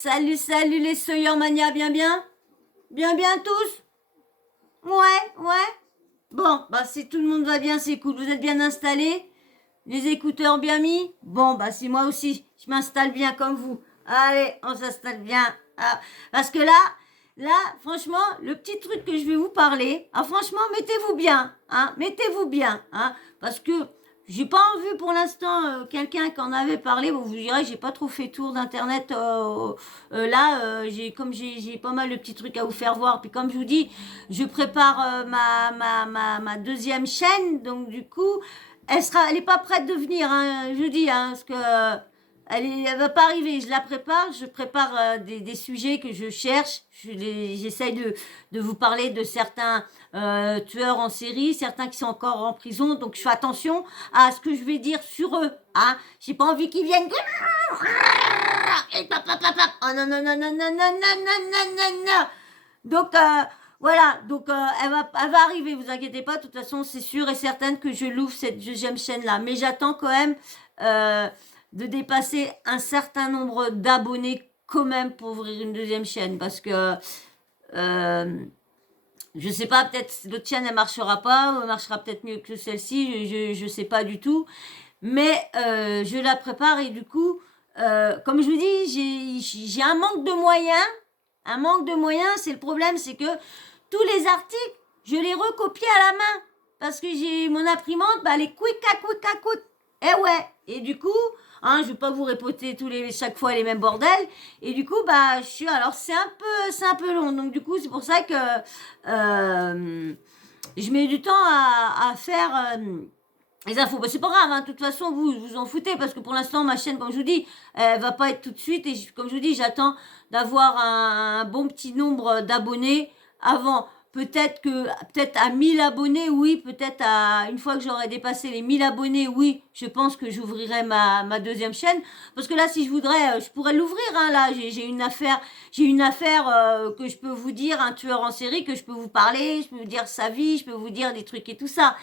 Salut, salut les Soyermania, bien bien? Bien bien tous? Ouais. Bon, bah si tout le monde va bien, c'est cool. Vous êtes bien installés? Les écouteurs bien mis? Bon, bah si moi aussi, je m'installe bien comme vous. Allez, on s'installe bien. Ah, parce que là, franchement, le petit truc que je vais vous parler, franchement, mettez-vous bien, hein, mettez-vous bien, hein, parce que j'ai pas vu pour l'instant quelqu'un qui en avait parlé. Bon, vous direz, j'ai pas trop fait tour d'internet là. J'ai pas mal de petits trucs à vous faire voir. Puis comme je vous dis, je prépare ma deuxième chaîne, donc du coup, elle est pas prête de venir, hein, je dis, hein, parce que elle va pas arriver. Je la prépare, je prépare des sujets que je cherche. J'essaye de vous parler de certains tueurs en série, certains qui sont encore en prison. Donc je fais attention à ce que je vais dire sur eux. Hein. J'ai pas envie qu'ils viennent. Oh non, non, non, non, non, non, non, non, non, non, non. Donc voilà, donc elle va arriver, vous inquiétez pas. De toute façon, c'est sûr et certain que je l'ouvre cette deuxième chaîne là. Mais j'attends quand même euh, de dépasser un certain nombre d'abonnés quand même pour ouvrir une deuxième chaîne, parce que euh, je sais pas, peut-être l'autre chaîne elle marchera pas, elle marchera peut-être mieux que celle-ci, je sais pas du tout. Mais je la prépare et du coup, comme je vous dis, j'ai un manque de moyens. Un manque de moyens, c'est le problème, c'est que tous les articles, je les recopie à la main. Parce que j'ai mon imprimante, bah, elle est quick. Eh ouais. Et du coup, hein, je vais pas vous répéter chaque fois les mêmes bordels. Et du coup, bah, alors c'est un peu long. Donc du coup, c'est pour ça que je mets du temps à faire les infos. Bah, c'est pas grave, hein. De toute façon, vous en foutez, parce que pour l'instant, ma chaîne, comme je vous dis, elle va pas être tout de suite. Et comme je vous dis, j'attends d'avoir un bon petit nombre d'abonnés avant. Peut-être à 1000 abonnés, oui. Peut-être une fois que j'aurai dépassé les 1000 abonnés, oui. Je pense que j'ouvrirai ma deuxième chaîne. Parce que là, si je voudrais, je pourrais l'ouvrir, hein. Là, j'ai une affaire que je peux vous dire, un tueur en série, que je peux vous parler, je peux vous dire sa vie, je peux vous dire des trucs et tout ça.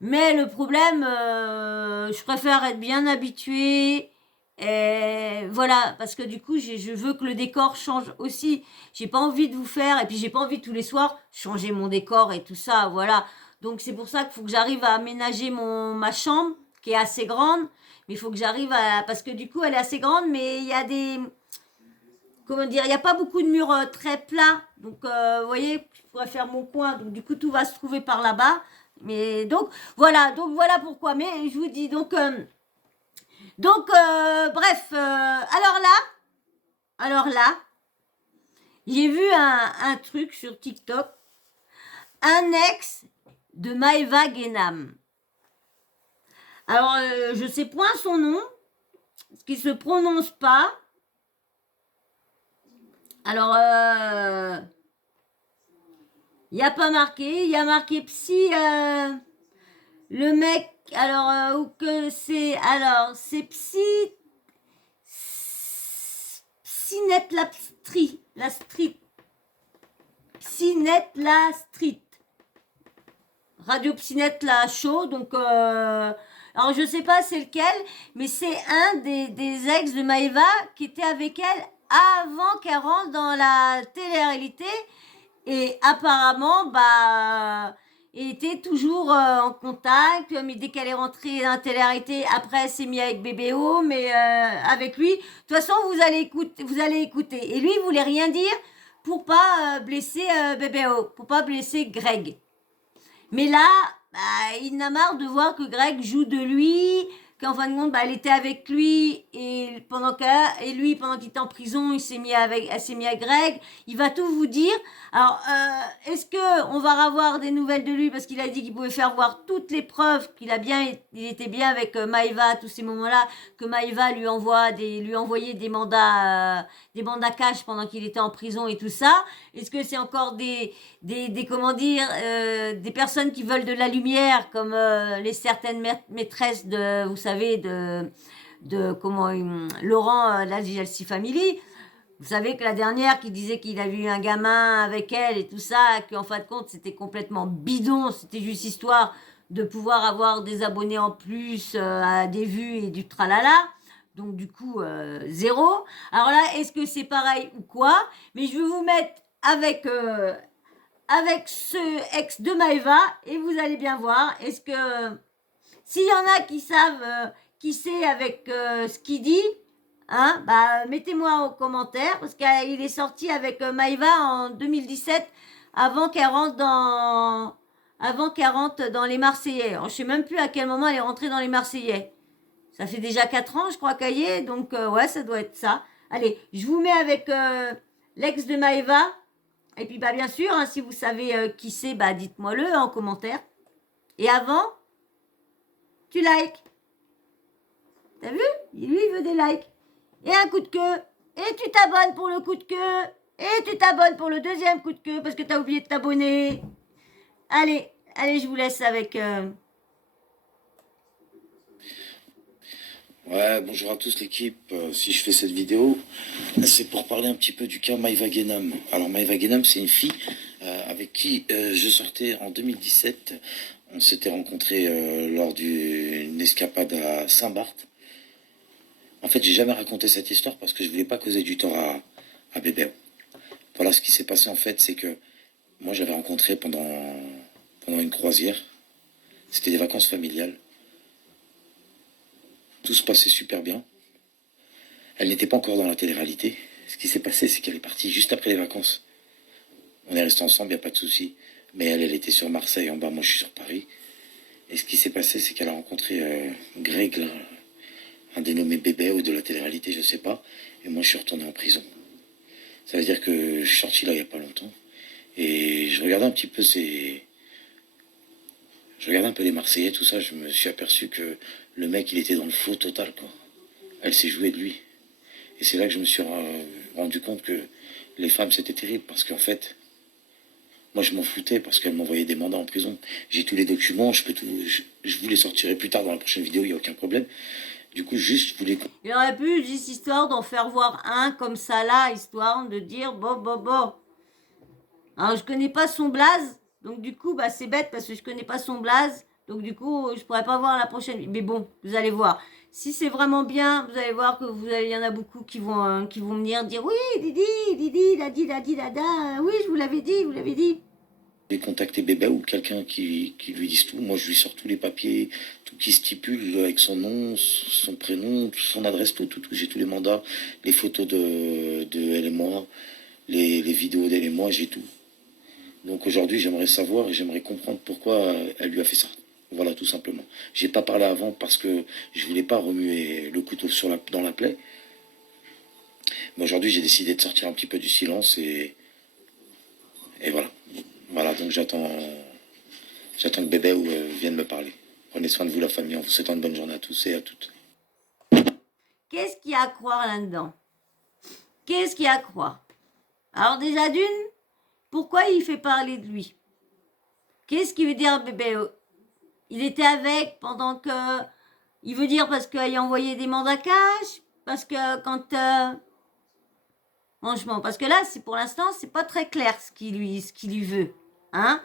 Mais le problème, je préfère être bien habituée. Et voilà, parce que du coup, je veux que le décor change aussi. J'ai pas envie de vous faire, et puis j'ai pas envie tous les soirs changer mon décor et tout ça, voilà. Donc c'est pour ça qu'il faut que j'arrive à aménager ma chambre, qui est assez grande. Mais il faut que j'arrive parce que du coup, elle est assez grande, mais il y a comment dire, il n'y a pas beaucoup de murs très plats. Donc, vous voyez, je pourrais faire mon coin. Donc, du coup, tout va se trouver par là-bas. Mais donc voilà pourquoi. Mais je vous dis, bref, alors là, j'ai vu un truc sur TikTok, un ex de Maëva Guénam. Alors, je sais point son nom, ce qui se prononce pas. Alors, il n'y a pas marqué, il y a marqué psy. Le mec, alors, ou que c'est. Alors, c'est Psynet la street. Psynet la street. Radio Psynet la show. Donc, alors, je sais pas c'est lequel, mais c'est un des ex de Maëva qui était avec elle avant qu'elle rentre dans la télé-réalité. Et apparemment, bah, il était toujours en contact. Mais dès qu'elle est rentrée dans la télé-réalité, après, elle s'est mise avec BBO, mais avec lui. De toute façon, vous allez écouter. Et lui, il voulait rien dire pour pas blesser BBO, pour pas blesser Greg. Mais là, bah, il n'a marre de voir que Greg joue de lui, qu'en fin de compte, bah, elle était avec lui et pendant qu'il était en prison, elle s'est mis à Greg. Il va tout vous dire. Alors, est-ce que on va avoir des nouvelles de lui, parce qu'il a dit qu'il pouvait faire voir toutes les preuves il était bien avec Maëva à tous ces moments-là, que Maëva lui envoyait des mandats cash pendant qu'il était en prison et tout ça. Est-ce que c'est encore comment dire, des personnes qui veulent de la lumière, comme les certaines maîtresses vous savez, Laurent, la JLC Family. Vous savez que la dernière qui disait qu'il avait eu un gamin avec elle et tout ça, qu'en fin de compte c'était complètement bidon, c'était juste histoire de pouvoir avoir des abonnés en plus, des vues et du tralala. donc du coup, 0. Alors là, est-ce que c'est pareil ou quoi? Mais je vais vous mettre avec ce ex de Maëva et vous allez bien voir. Est-ce que s'il y en a qui savent qui c'est avec ce qu'il dit, hein, bah mettez-moi en commentaire parce qu'il est sorti avec Maëva en 2017 avant qu'elle rentre dans les Marseillais. Alors, je sais même plus à quel moment elle est rentrée dans les Marseillais. Ça fait déjà 4 ans, je crois qu'elle y est, donc ouais, ça doit être ça. Allez, je vous mets avec l'ex de Maëva. Et puis, bah, bien sûr, hein, si vous savez qui c'est, bah, dites-moi-le en commentaire. Et avant, tu likes. T'as vu? Lui, il veut des likes. Et un coup de queue. Et tu t'abonnes pour le coup de queue. Et tu t'abonnes pour le deuxième coup de queue parce que t'as oublié de t'abonner. Allez, je vous laisse avec... Ouais, bonjour à tous l'équipe. Si je fais cette vidéo, c'est pour parler un petit peu du cas Maëva Guénam. Alors Maëva Guénam, c'est une fille avec qui je sortais en 2017. On s'était rencontrés lors d'une escapade à Saint-Barth. En fait, j'ai jamais raconté cette histoire parce que je voulais pas causer du tort à Bébé. Voilà, ce qui s'est passé en fait, c'est que moi j'avais rencontré pendant une croisière. C'était des vacances familiales. Tout se passait super bien. Elle n'était pas encore dans la télé-réalité. Ce qui s'est passé, c'est qu'elle est partie juste après les vacances. On est restés ensemble, il n'y a pas de souci. Mais elle était sur Marseille en bas, moi je suis sur Paris. Et ce qui s'est passé, c'est qu'elle a rencontré Greg, là, un dénommé Bébé ou de la télé-réalité, je sais pas. Et moi je suis retourné en prison. Ça veut dire que je suis sorti là il n'y a pas longtemps. Et je regardais un petit peu Je regardais un peu les Marseillais, tout ça, je me suis aperçu que le mec, il était dans le faux total, quoi. Elle s'est jouée de lui. Et c'est là que je me suis rendu compte que les femmes, c'était terrible, parce qu'en fait, moi, je m'en foutais, parce qu'elles m'envoyaient des mandats en prison. J'ai tous les documents, je vous les sortirai plus tard dans la prochaine vidéo, il n'y a aucun problème. Du coup, juste, je voulais... Il aurait pu, juste histoire d'en faire voir un comme ça là, histoire de dire bon. Alors, je connais pas son blaze, donc du coup, bah, c'est bête parce que je connais pas son blaze, donc du coup, je pourrais pas voir la prochaine. Mais bon, vous allez voir. Si c'est vraiment bien, vous allez voir que il y en a beaucoup qui vont venir dire oui, Didi, dada, oui, je vous l'avais dit, vous l'avez dit. J'ai contacté Bébé ou quelqu'un qui lui dise tout. Moi, je lui sors tous les papiers, tout qui stipule avec son nom, son prénom, son adresse, tout. J'ai tous les mandats, les photos de elle et moi, les vidéos d'elle et moi, j'ai tout. Donc aujourd'hui, j'aimerais savoir et j'aimerais comprendre pourquoi elle lui a fait ça. Voilà, tout simplement. J'ai pas parlé avant parce que je voulais pas remuer le couteau dans la plaie. Mais aujourd'hui, j'ai décidé de sortir un petit peu du silence et voilà. Voilà, donc j'attends que Bébé vienne me parler. Prenez soin de vous, la famille. On vous souhaite une bonne journée à tous et à toutes. Qu'est-ce qu'il y a à croire là-dedans? Qu'est-ce qu'il y a à croire? Alors déjà d'une, pourquoi il fait parler de lui? Qu'est-ce qu'il veut dire Bébé? Il était avec pendant que... Il veut dire parce qu'il a envoyé des mandats cash? Parce que quand... Franchement, parce que là, pour l'instant, c'est pas très clair ce qu'il lui veut. Hein?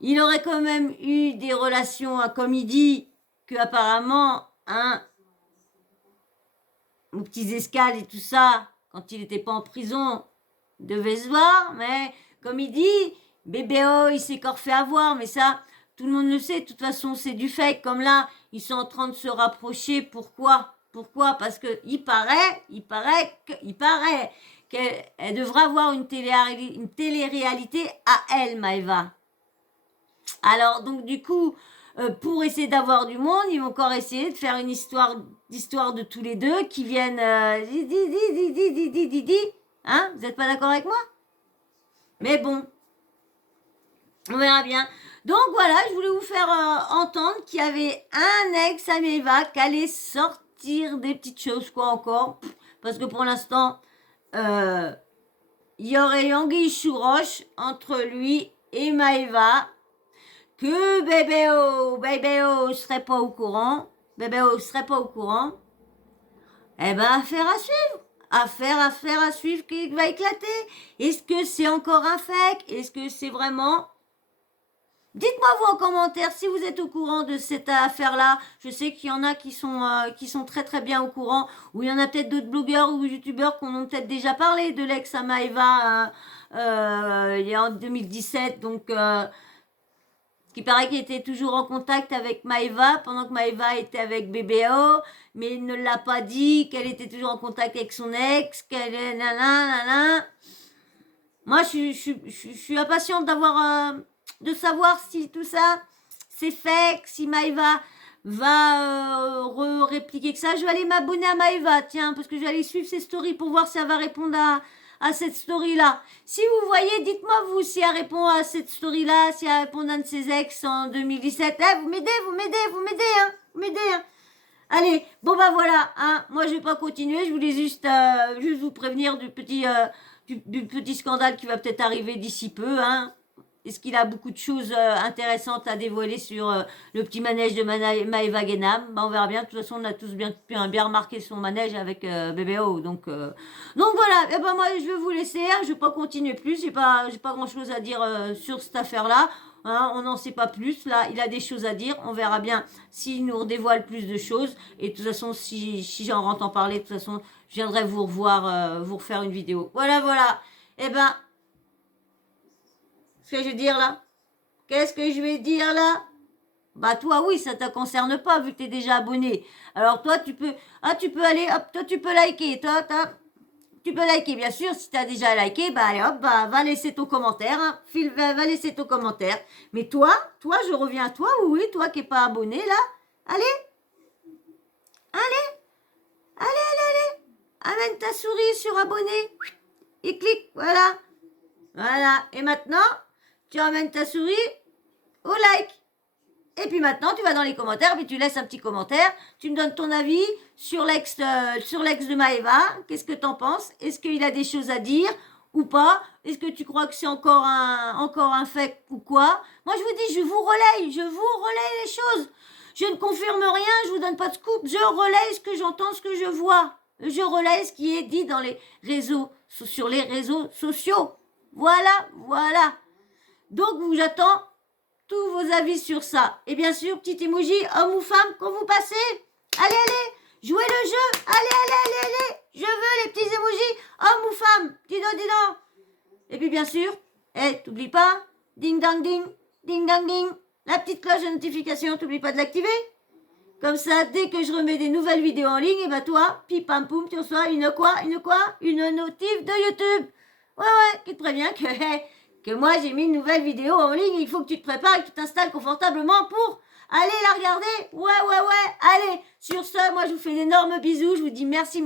Il aurait quand même eu des relations, comme il dit, que apparemment, hein, aux petits escales et tout ça, quand il n'était pas en prison, devait se voir, mais comme il dit, Bébéo, il s'est encore fait avoir, mais ça, tout le monde le sait, de toute façon, c'est du fake, comme là, ils sont en train de se rapprocher, pourquoi? Parce que il paraît qu'elle devrait avoir une télé-réalité à elle, Maëva. Alors, donc, du coup, pour essayer d'avoir du monde, ils vont encore essayer de faire une histoire de tous les deux qui viennent... Hein? Vous n'êtes pas d'accord avec moi? Mais bon, on verra bien. Donc voilà, je voulais vous faire entendre qu'il y avait un ex à Maëva qui allait sortir des petites choses, quoi encore. Parce que pour l'instant, il y aurait anguille sous roche entre lui et Maëva. Que Bébéo serait pas au courant. Bébéo serait pas au courant. Eh ben, affaire à suivre. Affaire à suivre qui va éclater. Est-ce que c'est encore un fake? Est-ce que c'est vraiment Dites-moi vous en commentaire si vous êtes au courant de cette affaire-là. Je sais qu'il y en a qui sont très très bien au courant. Ou il y en a peut-être d'autres blogueurs ou youtubeurs qui en ont peut-être déjà parlé de l'ex à Maëva il y a en 2017. Donc, qui paraît qu'il était toujours en contact avec Maëva pendant que Maëva était avec BBO. Mais il ne l'a pas dit qu'elle était toujours en contact avec son ex. Qu'elle est nanana. Moi, je suis impatiente de savoir si tout ça, c'est fake, si Maëva va répliquer que ça. Je vais aller m'abonner à Maëva, tiens, parce que je vais aller suivre ses stories pour voir si elle va répondre à cette story-là. Si vous voyez, dites-moi vous si elle répond à cette story-là, si elle répond à un de ses ex en 2017. Eh, vous m'aidez, hein, vous m'aidez, hein. Allez, bon bah voilà, hein, moi je vais pas continuer, je voulais juste vous prévenir du petit scandale qui va peut-être arriver d'ici peu, hein. Est-ce qu'il a beaucoup de choses intéressantes à dévoiler sur le petit manège de Maëva Guénam? Bah, on verra bien. De toute façon, on a tous bien remarqué son manège avec BBO. Donc voilà. Et ben moi, je vais vous laisser. Hein. Je vais pas continuer plus. J'ai pas grand-chose à dire sur cette affaire-là. Hein, on n'en sait pas plus. Là, il a des choses à dire. On verra bien s'il nous dévoile plus de choses. Et de toute façon, si j'en rentre en parler, de toute façon, je viendrai vous revoir, vous refaire une vidéo. Voilà. Et ben. Ce que je vais dire là? Qu'est-ce que je vais dire là? Bah toi oui, ça te concerne pas vu que t'es déjà abonné. Alors toi tu peux aller, hop, toi tu peux liker, tu peux liker bien sûr si t'as déjà liké, bah allez hop, bah va laisser ton commentaire, hein. Va laisser ton commentaire. Mais toi je reviens à toi, oui, toi qui n'es pas abonné là, allez, amène ta souris sur abonné et clique, voilà, et maintenant tu ramènes ta souris au like. Et puis maintenant, tu vas dans les commentaires, puis tu laisses un petit commentaire. Tu me donnes ton avis sur l'ex de Maëva. Qu'est-ce que t'en penses? Est-ce qu'il a des choses à dire ou pas? Est-ce que tu crois que c'est encore un fake ou quoi? Moi, je vous dis, je vous relaye les choses. Je ne confirme rien, je vous donne pas de scoop. Je relaye ce que j'entends, ce que je vois. Je relaye ce qui est dit dans les réseaux, sur les réseaux sociaux. Voilà. Donc, j'attends tous vos avis sur ça. Et bien sûr, petit emoji, homme ou femme, quand vous passez. Allez, jouez le jeu. Allez. Je veux les petits emojis, homme ou femme. Dis donc. Et puis, bien sûr, t'oublies pas, ding dang ding, la petite cloche de notification, t'oublies pas de l'activer. Comme ça, dès que je remets des nouvelles vidéos en ligne, et ben toi, pim poum, tu reçois une notif de YouTube. Ouais, qui te prévient que moi j'ai mis une nouvelle vidéo en ligne, il faut que tu te prépares et que tu t'installes confortablement pour aller la regarder. Ouais. Allez, sur ce, moi je vous fais d'énormes bisous, je vous dis merci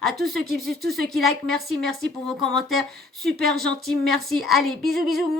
à tous ceux qui me suivent, tous ceux qui like, merci pour vos commentaires, super gentils, merci. Allez, bisous, bisous.